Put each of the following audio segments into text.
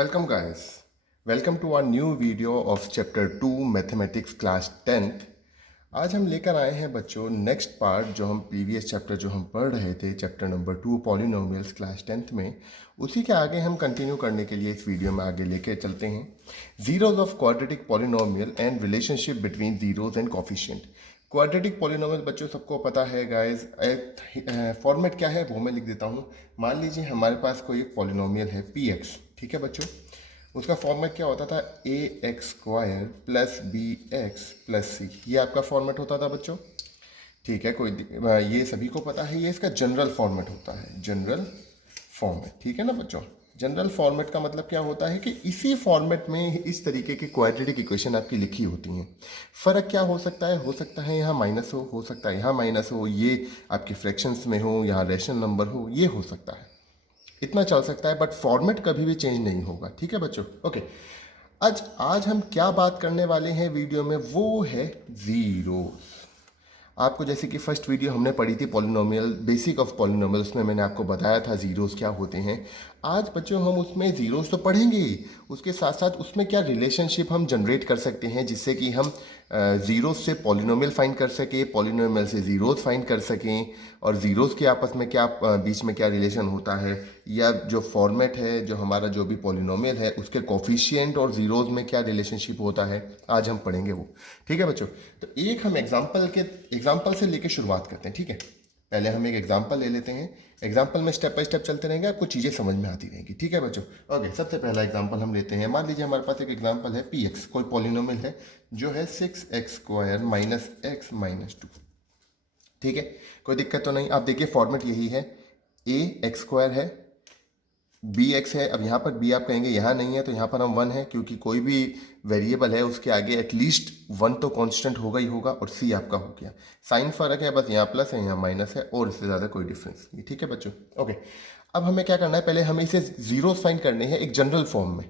Welcome guys. Welcome to our new video of chapter 2 mathematics class 10th। आज हम लेकर आए हैं बच्चों नेक्स्ट पार्ट जो हम प्रीवियस चैप्टर जो हम पढ़ रहे थे chapter number 2 polynomials class 10th में, उसी के आगे हम कंटिन्यू करने के लिए इस वीडियो में आगे लेके चलते हैं। Zeros of quadratic polynomial and relationship between zeros and coefficient. Quadratic polynomial बच्चों सबको पता है गाइस। फॉर्मेट क्या है वो मैं लिख देता हूँ। मान लीजिए हमारे पास कोई एक पॉलिनोमियल है px, ठीक है बच्चों। उसका फॉर्मेट क्या होता था, a x square plus b x plus c, ये आपका फॉर्मेट होता था बच्चों। ठीक है, ये सभी को पता है, ये इसका जनरल फॉर्मेट होता है, जनरल फॉर्मेट। ठीक है ना बच्चों। जनरल फॉर्मेट का मतलब क्या होता है कि इसी फॉर्मेट में इस तरीके की क्वाड्रेटिक इक्वेशन आपकी लिखी होती हैं। फ़र्क क्या हो सकता है यहाँ माइनस हो सकता है यहाँ माइनस हो, ये आपके फ्रैक्शंस में हो, यहाँ रेशनल नंबर हो, ये हो सकता है, इतना चल सकता है, बट फॉर्मेट कभी भी चेंज नहीं होगा। ठीक है बच्चों, ओके। आज हम क्या बात करने वाले हैं वीडियो में, वो है जीरोस। आपको जैसे कि फर्स्ट वीडियो हमने पढ़ी थी पॉलिनोमियल, बेसिक ऑफ पॉलिनोमियल, उसमें मैंने आपको बताया था जीरोस क्या होते हैं। आज बच्चों हम उसमें जीरोस तो पढ़ेंगे ही, उसके साथ साथ उसमें क्या रिलेशनशिप हम जनरेट कर सकते हैं जिससे कि हम जीरोस से पॉलिनोमियल फाइंड कर सकें, पॉलिनोमियल से जीरोस फाइंड कर सकें, और जीरोस के आपस में क्या बीच में क्या रिलेशन होता है, या जो फॉर्मेट है जो हमारा जो भी पॉलिनोमियल है उसके कोफिशिएंट और जीरोस में क्या रिलेशनशिप होता है, आज हम पढ़ेंगे वो। ठीक है बच्चों, तो एक हम एग्जाम्पल से लेके शुरुआत करते हैं। ठीक है, पहले हम एक एग्जाम्पल ले लेते हैं। एग्जाम्पल में स्टेप बाय स्टेप चलते रहेंगे, आपको चीज़ें समझ में आती रहेंगी। ठीक है बच्चों, ओके। सबसे पहला एग्जाम्पल हम लेते हैं। मान लीजिए हमारे पास एक एग्जाम्पल है पी एक्स, कोई पॉलिनोमियल है जो है 6x square minus x minus 2। ठीक है, कोई दिक्कत तो नहीं। आप देखिए फॉर्मेट यही है, ए एक्स स्क्वायर है, बी एक्स है। अब यहाँ पर बी आप कहेंगे यहाँ नहीं है, तो यहाँ पर हम 1 है, क्योंकि कोई भी वेरिएबल है उसके आगे एटलीस्ट 1 तो कांस्टेंट होगा ही होगा, और सी आपका हो गया। साइन फर्क है, बस यहाँ प्लस है यहाँ माइनस है, और इससे ज़्यादा कोई डिफरेंस नहीं। ठीक है बच्चों, ओके। अब हमें क्या करना है, पहले हमें इसे जीरोस फाइंड करने हैं एक जनरल फॉर्म में।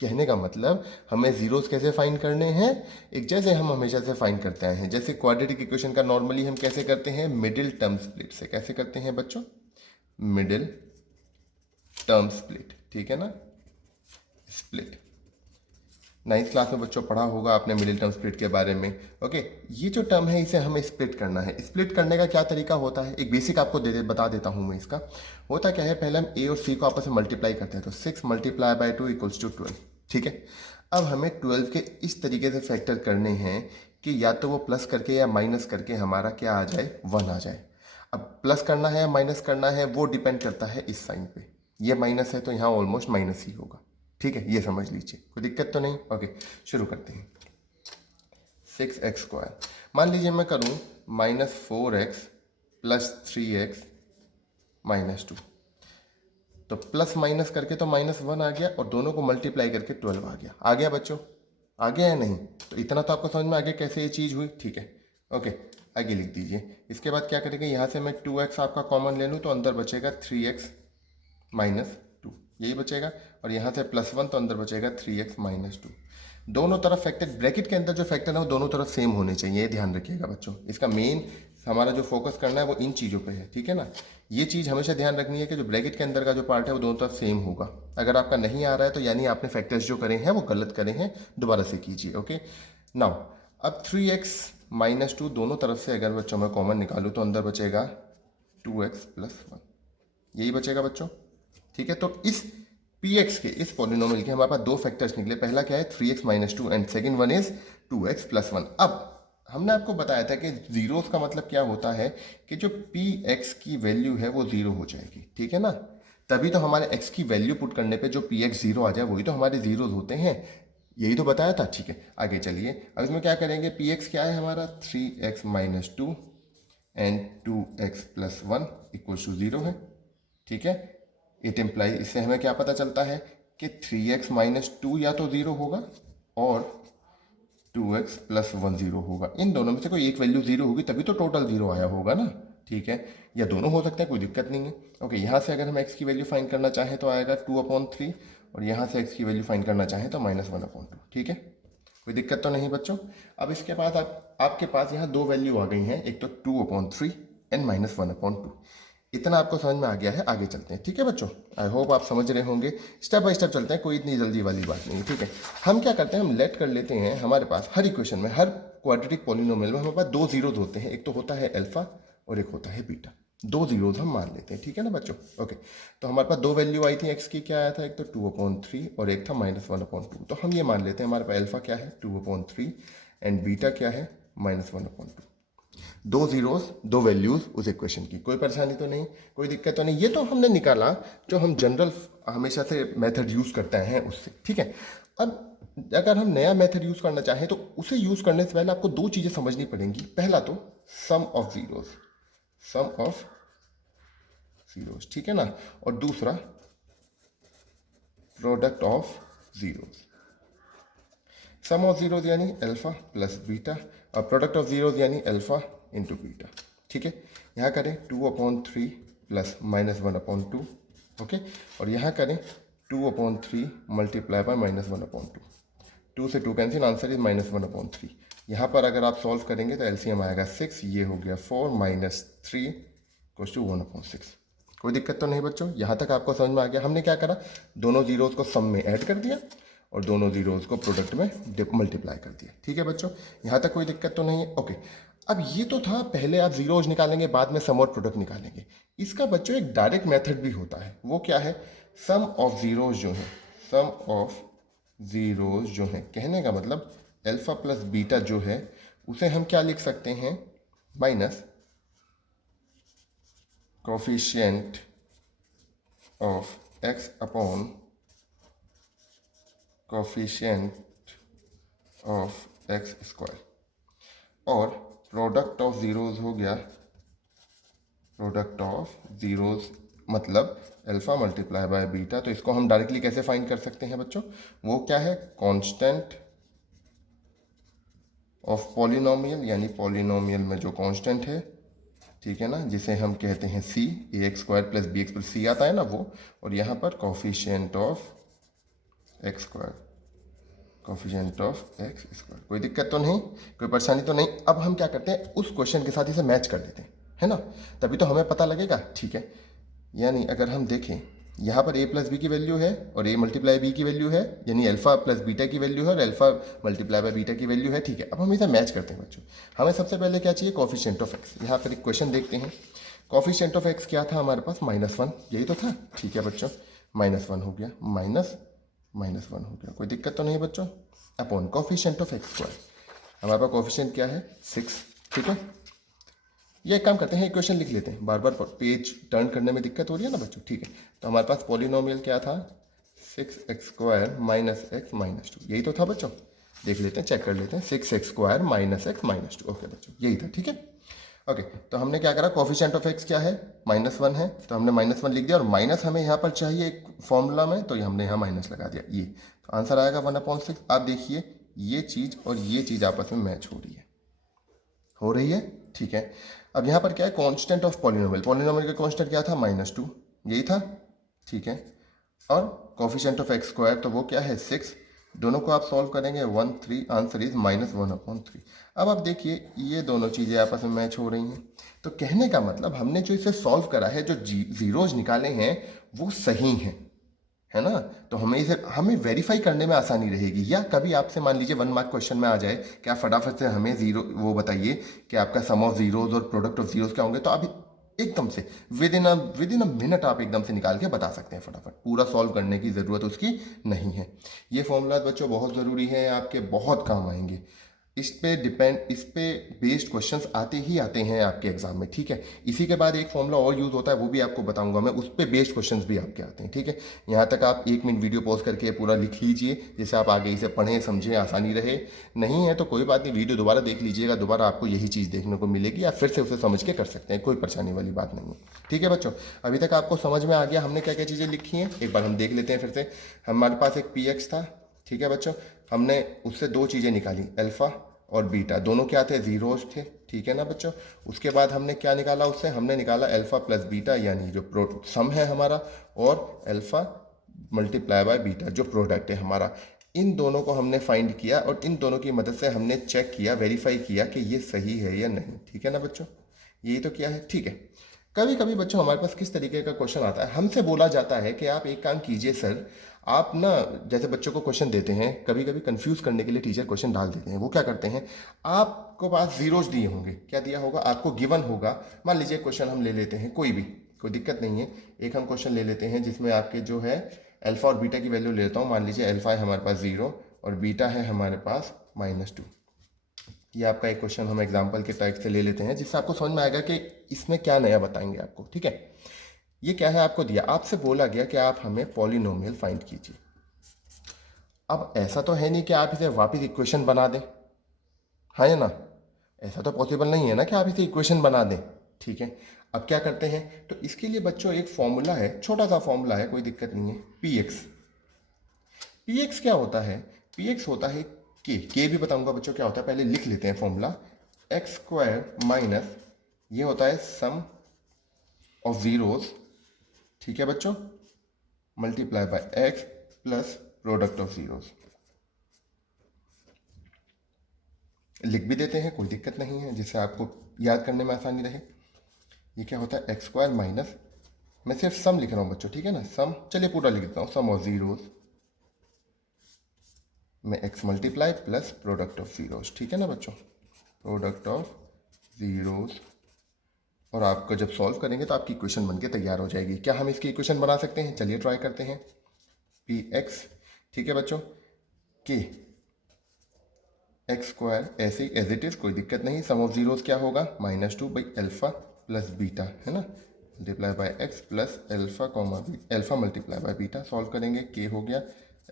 कहने का मतलब हमें जीरोस कैसे फाइंड करने हैं, एक जैसे हम हमेशा से फाइंड करते हैं, जैसे क्वाड्रेटिक इक्वेशन का नॉर्मली हम कैसे करते हैं, मिडिल टर्म स्प्लिट से। कैसे करते हैं बच्चों, मिडिल टर्म स्प्लिट। ठीक है ना, स्प्लिट। 9th क्लास में बच्चों पढ़ा होगा आपने मिडिल टर्म स्प्लिट के बारे में। ओके, ये जो टर्म है इसे हमें स्प्लिट करना है। स्प्लिट करने का क्या तरीका होता है, एक बेसिक आपको बता देता हूँ मैं इसका। होता क्या है, पहले हम ए और सी को आपस में मल्टीप्लाई करते हैं, तो 6 मल्टीप्लाई बाई 2 इक्वल्स टू 12। ठीक है, अब हमें 12 के इस तरीके से फैक्टर करने हैं कि या तो वो प्लस करके या माइनस करके हमारा क्या आ जाए, 1 आ जाए। अब प्लस करना है या माइनस करना है वो डिपेंड करता है इस साइन पे। ये माइनस है तो यहाँ ऑलमोस्ट माइनस ही होगा। ठीक है, ये समझ लीजिए, कोई दिक्कत तो नहीं। ओके, शुरू करते हैं। 6x स्क्वायर, मान लीजिए मैं करूँ -4x प्लस 3x माइनस 2, तो प्लस माइनस करके तो -1 आ गया, और दोनों को मल्टीप्लाई करके 12 आ गया बच्चों। आ गया या नहीं, तो इतना तो आपको समझ में आ गया कैसे ये चीज़ हुई। ठीक है, ओके, आगे लिख दीजिए। इसके बाद क्या करेंगे, यहाँ से मैं 2x आपका कॉमन ले लूँ तो अंदर बचेगा 3x माइनस 2, यही बचेगा, और यहाँ से +1 तो अंदर बचेगा 3x माइनस 2। दोनों तरफ फैक्टर, ब्रैकेट के अंदर जो फैक्टर है वो दोनों तरफ सेम होने चाहिए, ये ध्यान रखिएगा बच्चों। इसका मेन हमारा जो फोकस करना है वो इन चीज़ों पे है। ठीक है ना, ये चीज़ हमेशा ध्यान रखनी है कि जो ब्रैकेट के अंदर का जो पार्ट है वो दोनों तरफ सेम होगा। अगर आपका नहीं आ रहा है तो यानी आपने फैक्टर्स जो करे हैं वो गलत करे हैं, दोबारा से कीजिए। ओके, नाउ अब 3x माइनस 2 दोनों तरफ से अगर बच्चों मैं कॉमन निकालूँ तो अंदर बचेगा 2x प्लस 1, यही बचेगा बच्चों। ठीक है, तो इस px के, इस पॉलिनोमियल के हमारे पास दो फैक्टर्स निकले। पहला क्या है 3x minus 2 and second one is 2x plus 1। अब हमने आपको बताया था कि जीरोस का मतलब क्या होता है कि जो px की वैल्यू है वो 0 हो जाएगी। ठीक है ना, तभी तो हमारे x की वैल्यू पुट करने पे जो px 0 आ जाए वही तो हमारे जीरोस होते हैं, यही तो बताया था। ठीक है, आगे चलिए। अब इसमें क्या करेंगे, px क्या है हमारा 3x minus 2 and 2x plus 1 equal to 0 है। ठीक है, इट इम्प्लाई, इससे हमें क्या पता चलता है कि 3x माइनस 2 या तो 0 होगा और 2x प्लस 1 0 होगा। इन दोनों में से कोई एक वैल्यू 0 होगी, तभी तो टोटल 0 आया होगा ना। ठीक है, या दोनों हो सकते हैं, कोई दिक्कत नहीं है। ओके, यहाँ से अगर हम x की वैल्यू फाइंड करना चाहें तो आएगा 2/3, और यहाँ से x की वैल्यू फाइंड करना चाहें तो -1/2। ठीक है, कोई दिक्कत तो नहीं बच्चों। अब इसके बाद आपके पास यहाँ दो वैल्यू आ गई हैं, एक तो 2/3 एंड -1/2। इतना आपको समझ में आ गया है, आगे चलते हैं। ठीक है बच्चों, आई होप आप समझ रहे होंगे। स्टेप बाय स्टेप चलते हैं, कोई इतनी जल्दी वाली बात नहीं है। ठीक है, हम क्या करते हैं, हम लेट कर लेते हैं, हमारे पास हर इक्वेशन में, हर क्वाड्रेटिक पॉलिनोमियल में हमारे पास दो जीरोज होते हैं, एक तो होता है अल्फा और एक होता है बीटा। दो जीरोज हम मान लेते हैं। ठीक है ना बच्चों, ओके। तो हमारे पास दो वैल्यू आई थी एक्स की, क्या आया था, एक तो 2/3 और एक था -1/2। तो हम ये मान लेते हैं हमारे पास अल्फा क्या है 2/3 एंड बीटा क्या है -1/2। दो जीरोस दो वैल्यूज उस इक्वेशन की, कोई परेशानी तो नहीं, कोई दिक्कत तो नहीं। ये तो हमने निकाला जो हम जनरल हमेशा से मेथड यूज करते हैं उससे। ठीक है, अब अगर हम नया मेथड यूज करना चाहें तो उसे यूज करने से पहले आपको दो चीजें समझनी पड़ेंगी। पहला तो sum of zeros, sum of zeros, ठीक है ना, और दूसरा product of zeros. Sum of zeros यानी अल्फा प्लस बीटा और प्रोडक्ट ऑफ जीरोस यानी अल्फा इंटू बीटा। ठीक है, यहाँ करें 2/3 प्लस -1/2, ओके, और यहाँ करें 2/3 मल्टीप्लाई बाय -1/2। 2 से 2 कैंसिल, आंसर इज -1/3। यहाँ पर अगर आप सॉल्व करेंगे तो एलसीएम आएगा 6, ये हो गया 4 - 3 = 1/6। कोई दिक्कत तो नहीं बच्चों, यहाँ तक आपको समझ में आ गया। हमने क्या करा, दोनों जीरोज को सम में ऐड कर दिया और दोनों जीरोज को प्रोडक्ट में मल्टीप्लाई कर दिया। ठीक है बच्चों, यहाँ तक कोई दिक्कत तो नहीं है, ओके। अब ये तो था, पहले आप जीरोज निकालेंगे, बाद में सम और प्रोडक्ट निकालेंगे। इसका बच्चों एक डायरेक्ट मेथड भी होता है, वो क्या है, सम ऑफ जीरोज जो है, सम ऑफ जीरोज जो है, कहने का मतलब अल्फा प्लस बीटा जो है उसे हम क्या लिख सकते हैं, minus coefficient of x upon coefficient of x square, और प्रोडक्ट ऑफ जीरोज हो गया, प्रोडक्ट ऑफ जीरोज मतलब अल्फा मल्टीप्लाई बाय बीटा। तो इसको हम डायरेक्टली कैसे फाइंड कर सकते हैं बच्चों, वो क्या है, कांस्टेंट ऑफ पॉलिनोमियल, यानी पॉलिनोमियल में जो कांस्टेंट है, ठीक है ना, जिसे हम कहते हैं सी, ax² + bx + c आता है ना वो, और यहाँ पर coefficient of x², coefficient of x²। कोई दिक्कत तो नहीं, कोई परेशानी तो नहीं। अब हम क्या करते हैं, उस क्वेश्चन के साथ इसे मैच कर देते हैं, है ना, तभी तो हमें पता लगेगा। ठीक है, यानी अगर हम देखें यहाँ पर a + b की वैल्यू है और a × b की वैल्यू है, यानी अल्फा प्लस बीटा की वैल्यू है और अल्फा मल्टीप्लाई बाय बीटा की वैल्यू है। ठीक है, अब हम इसे मैच करते हैं बच्चों। हमें सबसे पहले क्या चाहिए, कोफिशिएंट ऑफ x। यहाँ पर एक क्वेश्चन देखते हैं, कोफिशिएंट ऑफ x क्या था हमारे पास, -1, यही तो था। ठीक है बच्चों, -1 हो गया, -1 हो गया, कोई दिक्कत तो नहीं बच्चों, अपॉन कोफिशिएंट ऑफ x²। हमारे पास कोफिशिएंट क्या है, 6। ठीक है, ये एक काम करते हैं, इक्वेशन लिख लेते हैं, बार बार पेज टर्न करने में दिक्कत हो रही है ना बच्चों। ठीक है, तो हमारे पास पॉलिनोमियल क्या था, 6x² - x - 2, यही तो था बच्चों। देख लेते हैं, चेक कर लेते हैं, 6x² - x - 2, ओके बच्चों, यही था। ठीक है, ओके। तो हमने क्या करा, कोफिशिएंट ऑफ x क्या है, -1 है, तो हमने -1 लिख दिया, और माइनस हमें यहाँ पर चाहिए एक फॉर्मूला में, तो हमने यहाँ माइनस लगा दिया, ये तो आंसर आएगा 1/6। आप देखिए ये चीज़ और ये चीज़ आपस में मैच हो रही है, ठीक है। अब यहाँ पर क्या है, कांस्टेंट ऑफ पॉलिनोमियल, पॉलिनोमियल का कांस्टेंट क्या था, -2, यही था। ठीक है, और कोफिशिएंट ऑफ x², तो वो क्या है, 6। दोनों को आप सॉल्व करेंगे 1, 3, आंसर इज -1/3। अब आप देखिए ये दोनों चीज़ें आपस में मैच हो रही हैं, तो कहने का मतलब हमने जो इसे सॉल्व करा है, जो जीरोज निकाले हैं वो सही हैं, है ना। तो हमें वेरीफाई करने में आसानी रहेगी। या कभी आपसे मान लीजिए 1 मार्क क्वेश्चन में आ जाए कि आप फटाफट से हमें जीरो वो बताइए कि आपका सम ऑफ जीरोज और प्रोडक्ट ऑफ जीरोज क्या होंगे, तो आप एकदम से विद इन अ मिनट आप एकदम से निकाल के बता सकते हैं फटाफट, पूरा सॉल्व करने की ज़रूरत उसकी नहीं है। ये फॉर्मूला बच्चों बहुत ज़रूरी है, आपके बहुत काम आएंगे। इस पे बेस्ड क्वेश्चंस आते ही आते हैं आपके एग्जाम में। ठीक है, इसी के बाद एक फॉर्मूला और यूज़ होता है, वो भी आपको बताऊंगा मैं, उस पे बेस्ड क्वेश्चंस भी आपके आते हैं। ठीक है, यहाँ तक आप 1 मिनट वीडियो पॉज करके पूरा लिख लीजिए, जिससे आप आगे इसे पढ़ें समझें, आसानी रहे। नहीं है तो कोई बात नहीं, वीडियो दोबारा देख लीजिएगा, दोबारा आपको यही चीज़ देखने को मिलेगी, आप फिर से उसे समझ के कर सकते हैं, कोई परेशानी वाली बात नहीं है। ठीक है बच्चों, अभी तक आपको समझ में आ गया हमने क्या क्या चीज़ें लिखी हैं, एक बार हम देख लेते हैं फिर से। हमारे पास एक px था, ठीक है बच्चों, हमने उससे दो चीज़ें निकाली, अल्फा और बीटा, दोनों क्या थे, जीरोज थे। ठीक है ना बच्चों, उसके बाद हमने क्या निकाला, उससे हमने निकाला अल्फा प्लस बीटा, यानी जो सम है हमारा, और अल्फा मल्टीप्लाई बाय बीटा जो प्रोडक्ट है हमारा। इन दोनों को हमने फाइंड किया और इन दोनों की मदद से हमने चेक किया, वेरीफाई किया कि ये सही है या नहीं। ठीक है ना बच्चों, यही तो किया है। ठीक है, कभी कभी बच्चों हमारे पास किस तरीके का क्वेश्चन आता है, हमसे बोला जाता है कि आप एक काम कीजिए सर, आप ना जैसे बच्चों को क्वेश्चन देते हैं, कभी कभी कंफ्यूज करने के लिए टीचर क्वेश्चन डाल देते हैं। वो क्या करते हैं, आपको पास जीरोज दिए होंगे, क्या दिया होगा आपको, गिवन होगा। मान लीजिए क्वेश्चन हम ले लेते हैं कोई भी, कोई दिक्कत नहीं है, एक हम क्वेश्चन ले लेते हैं जिसमें आपके जो है अल्फा और बीटा की वैल्यू ले लेता हूँ। मान लीजिए अल्फा है हमारे पास 0 और बीटा है हमारे पास -2। ये आपका एक क्वेश्चन हम एग्जाम्पल के टाइप से ले लेते हैं, जिससे आपको समझ में आएगा कि इसमें क्या नया बताएंगे आपको। ठीक है, ये क्या है, आपको दिया, आपसे बोला गया कि आप हमें पॉलिनोमियल फाइंड कीजिए। अब ऐसा तो है नहीं कि आप इसे वापस इक्वेशन बना दें, हाँ या ना, ऐसा तो पॉसिबल नहीं है ना कि आप इसे इक्वेशन बना दें। ठीक है, अब क्या करते हैं, तो इसके लिए बच्चों एक फॉर्मूला है, छोटा सा फॉर्मूला है, कोई दिक्कत नहीं है। पी एक्स क्या होता है, पी एक्स होता है के भी बताऊंगा बच्चों क्या होता है, पहले लिख लेते हैं फॉर्मूला। एक्स स्क्वायर माइनस, ये होता है सम ऑफ जीरोज, ठीक है बच्चों, multiply by x plus product of zeros. लिख भी देते हैं, कोई दिक्कत नहीं है, जिससे आपको याद करने में आसानी रहे। ये क्या होता है, एक्स स्क्वायर माइनस, मैं सिर्फ सम लिख रहा हूँ बच्चों, ठीक है ना, सम, चलिए पूरा लिख देता हूँ, सम ऑफ जीरोज में x multiply plus product of zeros, ठीक है ना बच्चों, प्रोडक्ट ऑफ जीरोज। और आपको जब सॉल्व करेंगे तो आपकी इक्वेशन बनके तैयार हो जाएगी। क्या हम इसकी इक्वेशन बना सकते हैं, चलिए ट्राई करते हैं। पी एक्स, ठीक है बच्चों, के एक्स स्क्वायर ऐसे ही एज इट इज, कोई दिक्कत नहीं। सम ऑफ जीरोज क्या होगा, -2 बाई अल्फा प्लस बीटा, है ना, multiply by x plus alpha comma alpha multiply by beta. Solve करेंगे, के हो गया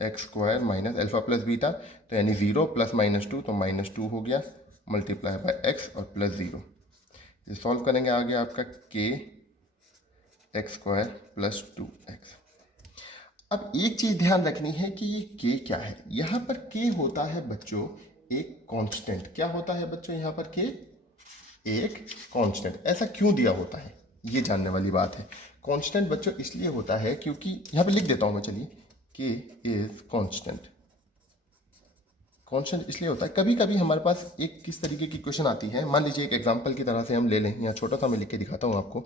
x square minus alpha plus beta, तो यानी 0 प्लस -2 तो -2 हो गया, मल्टीप्लाई बाय एक्स और प्लस 0। ये सॉल्व करेंगे, आ गया आपका के एक्स स्क्वायर प्लस 2x। अब एक चीज़ ध्यान रखनी है कि ये के क्या है, यहाँ पर के होता है बच्चों एक कांस्टेंट। क्या होता है बच्चों यहाँ पर, के एक कांस्टेंट। ऐसा क्यों दिया होता है, ये जानने वाली बात है। कांस्टेंट बच्चों इसलिए होता है क्योंकि, यहाँ पे लिख देता हूँ मैं, चलिए, के इज कांस्टेंट। कांस्टेंट इसलिए होता है, कभी कभी हमारे पास एक किस तरीके की क्वेश्चन आती है, मान लीजिए एक एग्जांपल की तरह से हम ले लें, यहाँ छोटा सा मैं लिख के दिखाता हूँ आपको।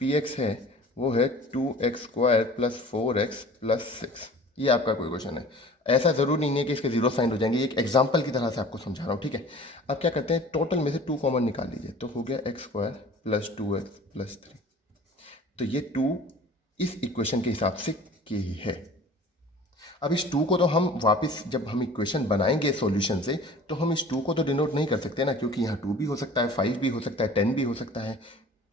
पी एक्स है, वो है 2x square plus 4x plus 6, ये आपका कोई क्वेश्चन है। ऐसा ज़रूर नहीं है कि इसके जीरो साइन हो जाएंगे, एक एग्जांपल की तरह से आपको समझा रहा हूँ, ठीक है। अब क्या करते हैं, टोटल में से 2 कॉमन निकाल लीजिए, तो हो गया x square plus 2x plus 3। तो ये 2 इस इक्वेशन के हिसाब से के ही है। अब इस 2 को तो हम वापस जब हम इक्वेशन बनाएंगे सॉल्यूशन से, तो हम इस 2 को तो डिनोट नहीं कर सकते ना, क्योंकि यहाँ 2 भी हो सकता है, 5 भी हो सकता है, 10 भी हो सकता है,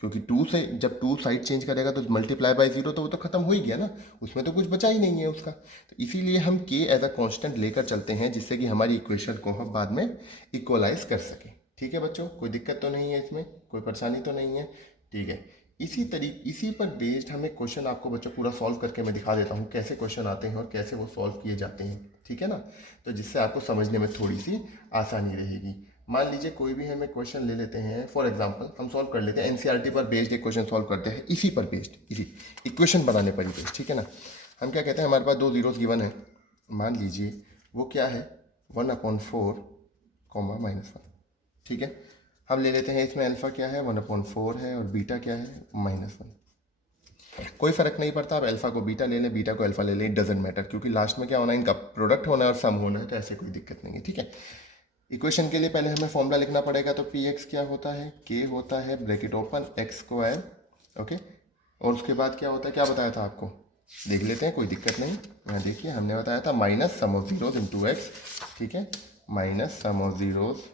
क्योंकि 2 से जब 2 साइड चेंज करेगा तो मल्टीप्लाई बाय 0, तो वो तो खत्म हो ही गया ना, उसमें तो कुछ बचा ही नहीं है उसका। तो इसीलिए हम के एज अ कांस्टेंट लेकर चलते हैं, जिससे कि हमारी इक्वेशन को हम बाद में इक्वलाइज कर सकें। ठीक है बच्चों, कोई दिक्कत तो नहीं है इसमें, कोई परेशानी तो नहीं है, ठीक है। इसी पर बेस्ड हमें क्वेश्चन आपको बच्चों पूरा सॉल्व करके मैं दिखा देता हूँ कैसे क्वेश्चन आते हैं और कैसे वो सॉल्व किए जाते हैं, ठीक है ना, तो जिससे आपको समझने में थोड़ी सी आसानी रहेगी। मान लीजिए कोई भी हमें क्वेश्चन ले लेते हैं, फॉर एग्जांपल हम सॉल्व कर लेते हैं, एनसीईआरटी पर बेस्ड एक क्वेश्चन सॉल्व करते हैं, इसी पर बेस्ड, इसी इक्वेशन बनाने पर ही बेस्ड, ठीक है ना। हम क्या कहते हैं, हमारे पास 2 जीरोस गिवन है, मान लीजिए वो क्या है, 1/4 -1, ठीक है। हम ले लेते हैं, इसमें अल्फा क्या है, 1/4 है, और बीटा क्या है, -1। कोई फर्क नहीं पड़ता, आप अल्फा को बीटा ले लें, बीटा को अल्फा ले लें, इट डजेंट मैटर, क्योंकि लास्ट में क्या होना है, इनका प्रोडक्ट होना है और सम होना है, तो ऐसे कोई दिक्कत नहीं है, ठीक है। इक्वेशन के लिए पहले हमें फॉर्मूला लिखना पड़ेगा, तो पी एक्स क्या होता है, के होता है bracket open x square, okay, और उसके बाद क्या होता है, क्या बताया था आपको, देख लेते हैं, कोई दिक्कत नहीं। यहाँ देखिए हमने बताया था minus sum of zeros into x, ठीक है, minus sum of zeros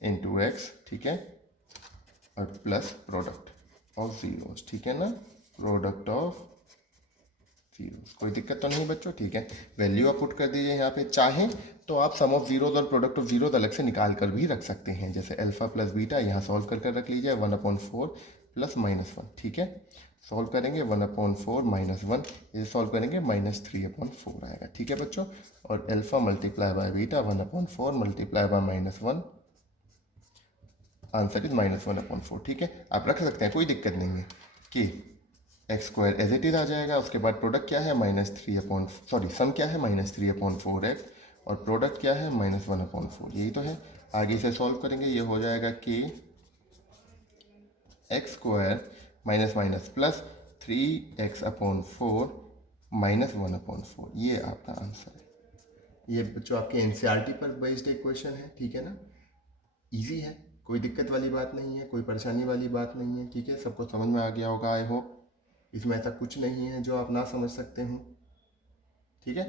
into x, ठीक है, और प्लस प्रोडक्ट ऑफ जीरोज, ठीक है ना, प्रोडक्ट ऑफ जीरोस। कोई दिक्कत तो नहीं बच्चों, ठीक है। वैल्यू आप पुट कर दीजिए यहाँ पे, चाहें तो आप सम ऑफ जीरोज और प्रोडक्ट ऑफ जीरोज अलग से निकाल कर भी रख सकते हैं, जैसे अल्फा प्लस बीटा यहाँ सॉल्व कर रख लीजिए, 1/4 प्लस -1, ठीक है। सॉल्व करेंगे 1/4 -1, ये सॉल्व करेंगे -3/4 आएगा, ठीक है बच्चों। और alpha multiply by beta 1/4 multiply by -1, answer is -1/4, ठीक है। आप रख सकते हैं, कोई दिक्कत नहीं है। कि x square as it is आ जाएगा, उसके बाद प्रोडक्ट क्या है सम क्या है -3/4x, और प्रोडक्ट क्या है -1/4, यही तो है। आगे से सॉल्व करेंगे, ये हो जाएगा कि x square minus minus plus 3x/4 minus 1/4, ये आपका आंसर है। ये बच्चों आपके एनसीईआरटी पर बेस्ड एक क्वेश्चन है, ठीक है ना। इजी है, कोई दिक्कत वाली बात नहीं है, कोई परेशानी वाली बात नहीं है, ठीक है। सबको समझ में आ गया होगा आई होप। इसमें ऐसा कुछ नहीं है जो आप ना समझ सकते हो, ठीक है।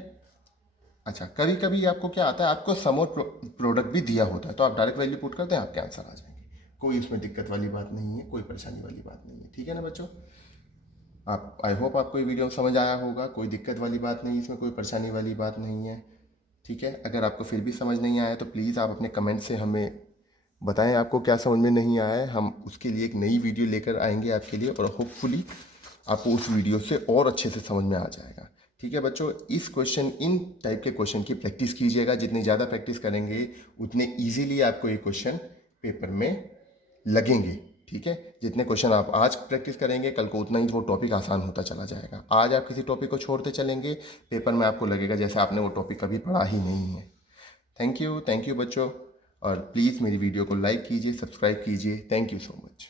अच्छा, कभी कभी आपको क्या आता है, आपको सम और प्रोडक्ट भी दिया होता है, तो आप डायरेक्ट वैल्यू पुट करते हैं, आपके आंसर आ जाएंगे। कोई उसमें दिक्कत वाली बात नहीं है, कोई परेशानी वाली बात नहीं है, ठीक है ना बच्चों। आप आई होप आपको ये वीडियो समझ आया होगा, कोई दिक्कत वाली बात नहीं, इसमें कोई परेशानी वाली बात नहीं है, ठीक है। अगर आपको फिर भी समझ नहीं आया तो प्लीज़ आप अपने कमेंट से हमें बताएं आपको क्या समझ में नहीं आया है। हम उसके लिए एक नई वीडियो लेकर आएंगे आपके लिए, और होपफुली आपको उस वीडियो से और अच्छे से समझ में आ जाएगा, ठीक है बच्चों। इन टाइप के क्वेश्चन की प्रैक्टिस कीजिएगा, जितनी ज़्यादा प्रैक्टिस करेंगे उतने ईजीली आपको ये क्वेश्चन पेपर में लगेंगे, ठीक है। जितने क्वेश्चन आप आज प्रैक्टिस करेंगे, कल को उतना ही वो टॉपिक आसान होता चला जाएगा। आज आप किसी टॉपिक को छोड़ते चलेंगे, पेपर में आपको लगेगा जैसे आपने वो टॉपिक कभी पढ़ा ही नहीं है। थैंक यू बच्चों, और प्लीज़ मेरी वीडियो को लाइक कीजिए, सब्सक्राइब कीजिए। Thank you so much.